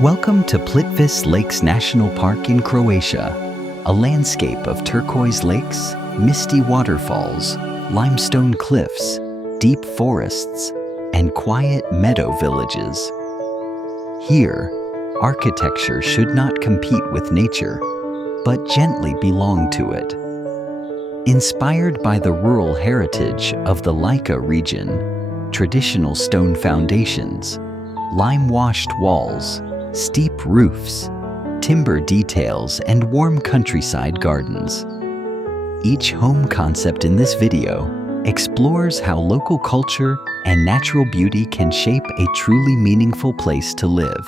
Welcome to Plitvice Lakes National Park in Croatia, a landscape of turquoise lakes, misty waterfalls, limestone cliffs, deep forests, and quiet meadow villages. Here, architecture should not compete with nature, but gently belong to it. Inspired by the rural heritage of the Lika region, traditional stone foundations, lime-washed walls, steep roofs, timber details, and warm countryside gardens. Each home concept in this video explores how local culture and natural beauty can shape a truly meaningful place to live.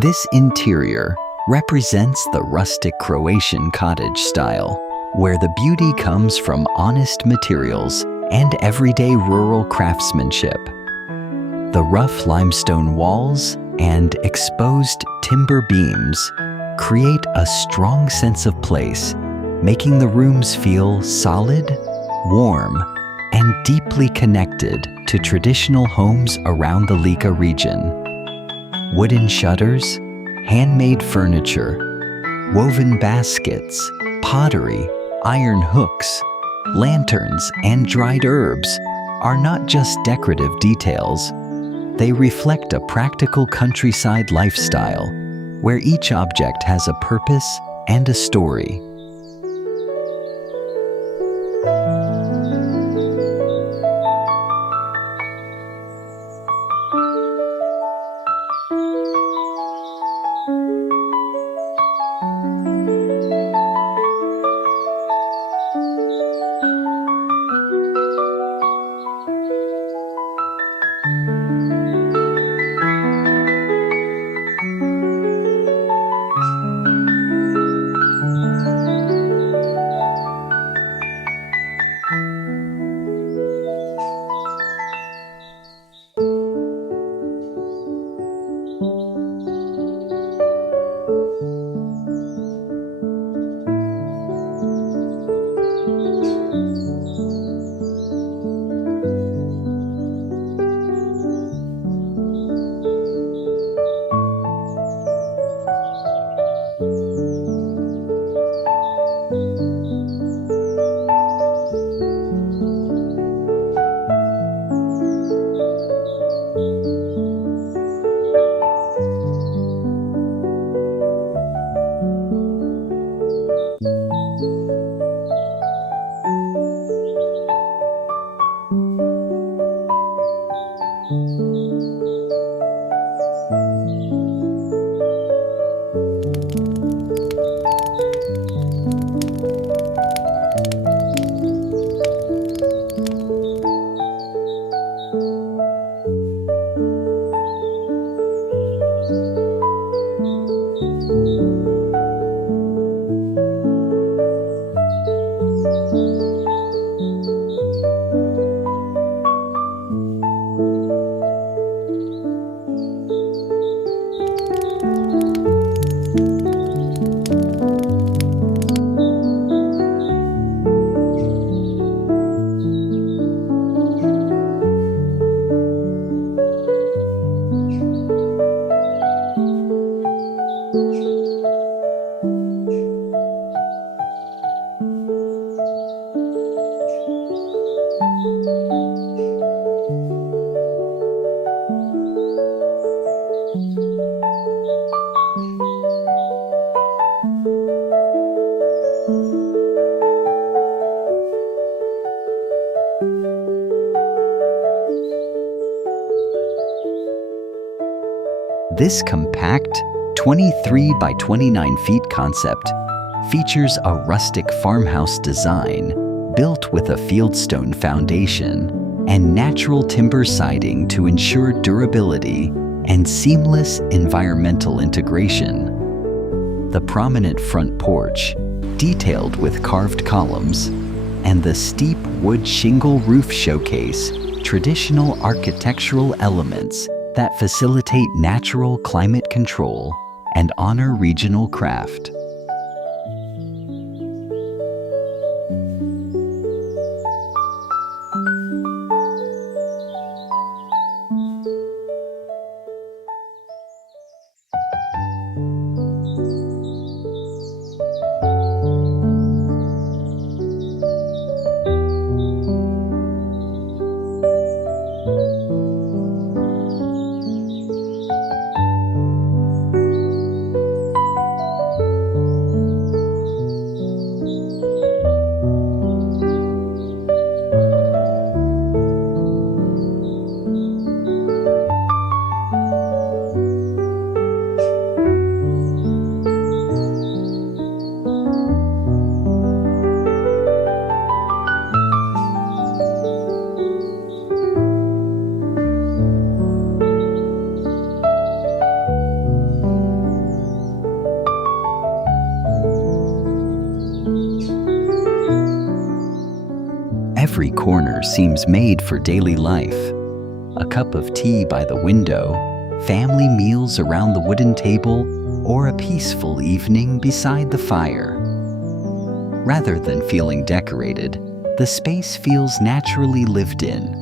This interior represents the rustic Croatian cottage style, where the beauty comes from honest materials and everyday rural craftsmanship. The rough limestone walls and exposed timber beams create a strong sense of place, making the rooms feel solid, warm, and deeply connected to traditional homes around the Lika region. Wooden shutters, handmade furniture, woven baskets, pottery, iron hooks, lanterns, and dried herbs are not just decorative details. They reflect a practical countryside lifestyle where each object has a purpose and a story. This compact 23 by 29 feet concept features a rustic farmhouse design built with a fieldstone foundation and natural timber siding to ensure durability and seamless environmental integration. The prominent front porch, detailed with carved columns, and the steep wood shingle roof showcase traditional architectural elements that facilitate natural climate control and honor regional craft. Every corner seems made for daily life. A cup of tea by the window, family meals around the wooden table, or a peaceful evening beside the fire. Rather than feeling decorated, the space feels naturally lived in,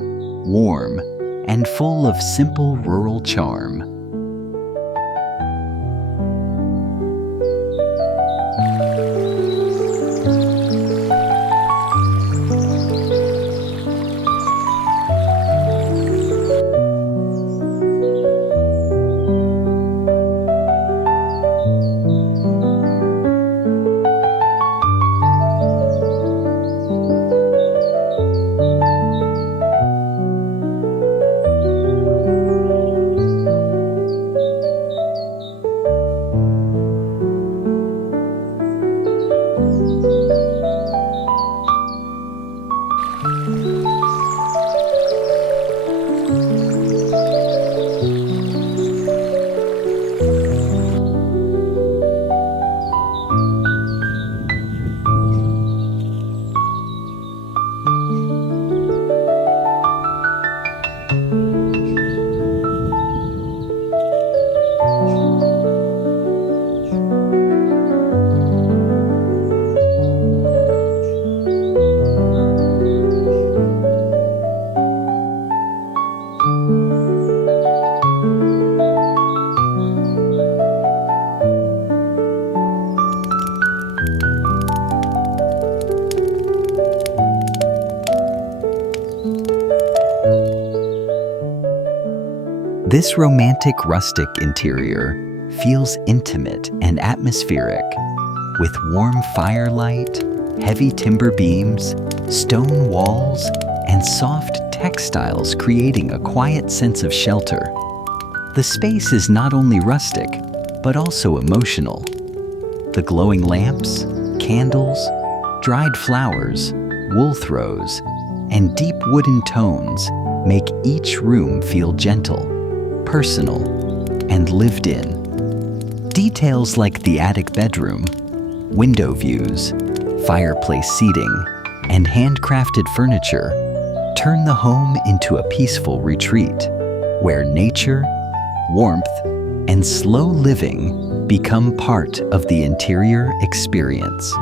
warm, and full of simple rural charm. This romantic rustic interior feels intimate and atmospheric, with warm firelight, heavy timber beams, stone walls, and soft textiles creating a quiet sense of shelter. The space is not only rustic, but also emotional. The glowing lamps, candles, dried flowers, wool throws, and deep wooden tones make each room feel gentle, personal, and lived in. Details like the attic bedroom, window views, fireplace seating, and handcrafted furniture turn the home into a peaceful retreat where nature, warmth, and slow living become part of the interior experience.